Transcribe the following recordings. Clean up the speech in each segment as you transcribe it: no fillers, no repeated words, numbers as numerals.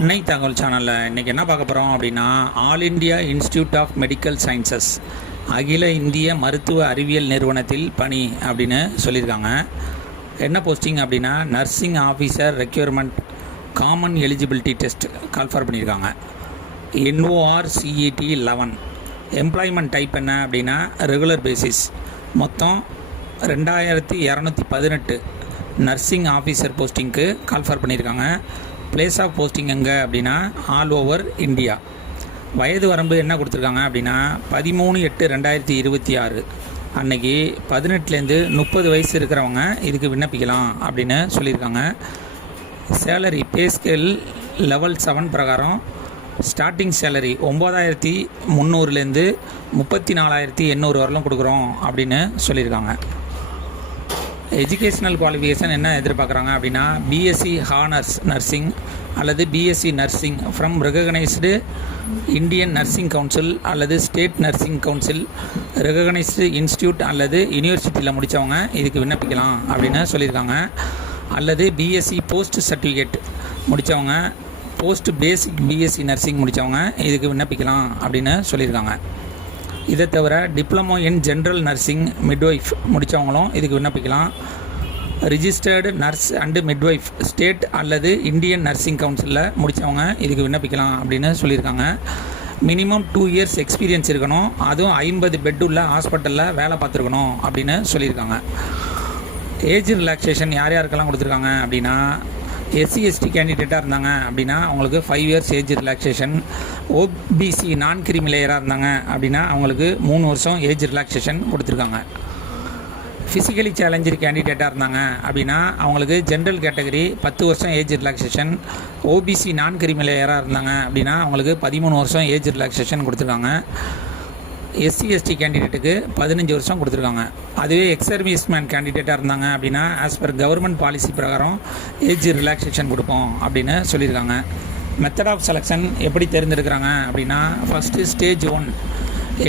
அன்னை தகவல் சேனலில் இன்றைக்கி என்ன பார்க்க போகிறோம் அப்படின்னா, all India institute of medical sciences அகில இந்திய மருத்துவ அறிவியல் நிறுவனத்தில் பணி அப்படின்னு சொல்லியிருக்காங்க. என்ன போஸ்டிங் அப்படின்னா, nursing officer requirement common eligibility test call for பண்ணியிருக்காங்க. NORCET 11. எம்ப்ளாய்மெண்ட் டைப் என்ன அப்படின்னா ரெகுலர் பேசிஸ். மொத்தம் 2218 நர்சிங் ஆஃபீஸர் போஸ்டிங்க்கு கால்ஃபார் பண்ணியிருக்காங்க. பிளேஸ் ஆஃப் போஸ்டிங் எங்கே அப்படின்னா ஆல் ஓவர் இந்தியா. வயது வரம்பு என்ன கொடுத்துருக்காங்க அப்படின்னா 13/8/2026 அன்னைக்கு 18லேருந்து 30 வயசு இருக்கிறவங்க இதுக்கு விண்ணப்பிக்கலாம் அப்படின்னு சொல்லியிருக்காங்க. சேலரி பே ஸ்கேல் லெவல் 7 பிரகாரம் ஸ்டார்டிங் சேலரி 9300லேருந்து 34,800 வரலும் கொடுக்குறோம் அப்படின்னு சொல்லியிருக்காங்க. எஜுகேஷ்னல் குவாலிஃபிகேஷன் என்ன எதிர்பார்க்குறாங்க அப்படின்னா, பிஎஸ்சி ஹானர்ஸ் நர்சிங் அல்லது BSc nursing from recognised Indian nursing council அல்லது state nursing council recognised institute அல்லது யூனிவர்சிட்டியில் முடித்தவங்க இதுக்கு விண்ணப்பிக்கலாம் அப்படின்னு சொல்லியிருக்காங்க. அல்லது பிஎஸ்சி போஸ்ட் சர்டிஃபிகேட் முடித்தவங்க, போஸ்ட் பேசிக் பிஎஸ்சி நர்சிங் முடித்தவங்க இதுக்கு விண்ணப்பிக்கலாம் அப்படின்னு சொல்லியிருக்காங்க. இதை தவிர diploma in general nursing midwife முடித்தவங்களும் இதுக்கு விண்ணப்பிக்கலாம். Registered nurse and midwife state அல்லது இந்தியன் நர்சிங் கவுன்சிலில் முடித்தவங்க இதுக்கு விண்ணப்பிக்கலாம் அப்படின்னு சொல்லியிருக்காங்க. மினிமம் 2 இயர்ஸ் எக்ஸ்பீரியன்ஸ் இருக்கணும், அதுவும் 50 பெட் உள்ள ஹாஸ்பிட்டலில் வேலை பார்த்துருக்கணும் அப்படின்னு சொல்லியிருக்காங்க. ஏஜ் ரிலாக்ஸேஷன் யார் யாருக்கெல்லாம் கொடுத்துருக்காங்க அப்படின்னா, SC/ST கேண்டிடேட்டாக இருந்தாங்க அப்படின்னா அவங்களுக்கு 5 இயர்ஸ் ஏஜ் ரிலாக்ஸேஷன். OBC நான் கிரிமி லேயராக இருந்தாங்க அப்படின்னா அவங்களுக்கு 3 வருஷம் ஏஜ் ரிலாக்ஸேஷன் கொடுத்துருக்காங்க. ஃபிசிக்கலி சேலஞ்சர் கேண்டிடேட்டாக இருந்தாங்க அப்படின்னா அவங்களுக்கு ஜென்ரல் கேட்டகரி 10 வருஷம் ஏஜ் ரிலாக்ஸேஷன். OBC நான் கிரிமி லேயராக இருந்தாங்க அப்படின்னா அவங்களுக்கு 13 வருஷம் ஏஜ் ரிலாக்ஸேஷன் கொடுத்துருக்காங்க. SC/ST கேண்டிடேட்டுக்கு 15 வருஷம் கொடுத்துருக்காங்க. அதுவே எக்ஸர்வீஸ்மேன் கேண்டிடேட்டாக இருந்தாங்க அப்படின்னா ஆஸ் பர் கவர்மெண்ட் பாலிசி பிரகாரம் ஏஜ் ரிலாக்ஸேஷன் கொடுப்போம் அப்படின்னு சொல்லியிருக்காங்க. மெத்தட் ஆஃப் செலெக்ஷன் எப்படி தேர்ந்தெடுக்கிறாங்க அப்படின்னா, first stage 1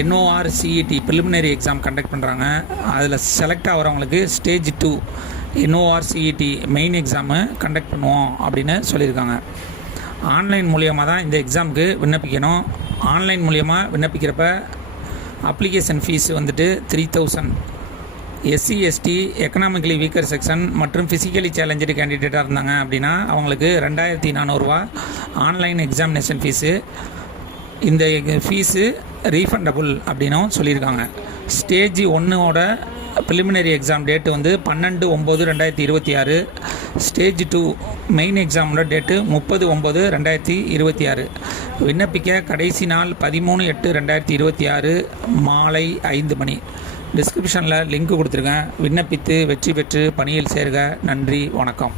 NORCET preliminary exam conduct பண்ணுறாங்க. அதில் செலக்ட் ஆகிறவங்களுக்கு stage 2 NORCET main exam conduct பண்ணுவோம் அப்படின்னு சொல்லியிருக்காங்க. ஆன்லைன் மூலியமாக தான் இந்த எக்ஸாமுக்கு விண்ணப்பிக்கணும். ஆன்லைன் மூலியமாக விண்ணப்பிக்கிறப்ப அப்ளிகேஷன் ஃபீஸ் வந்துட்டு 3000. SC/ST எக்கனாமிக்கலி வீக்கர் செக்ஷன் மற்றும் ஃபிசிக்கலி சேலஞ்சடு கேண்டிடேட்டாக இருந்தாங்க அப்படின்னா அவங்களுக்கு 2400 ஆன்லைன் எக்ஸாமினேஷன் ஃபீஸு. இந்த ஃபீஸு ரீஃபண்டபுள் அப்படின்னும் சொல்லியிருக்காங்க. ஸ்டேஜ் 1ஓட ப்ரிலிமினரி எக்ஸாம் டேட்டு வந்து 12/9/2026. ஸ்டேஜ் 2 மெயின் எக்ஸாமோட டேட்டு 30/9/2026. விண்ணப்பிக்க கடைசி நாள் 13/8/2026 மாலை 5 மணி. டிஸ்கிரிப்ஷனில் லிங்க் கொடுத்துருக்கேன். விண்ணப்பித்து வெற்றி பெற்று பணியில் சேர்க. நன்றி, வணக்கம்.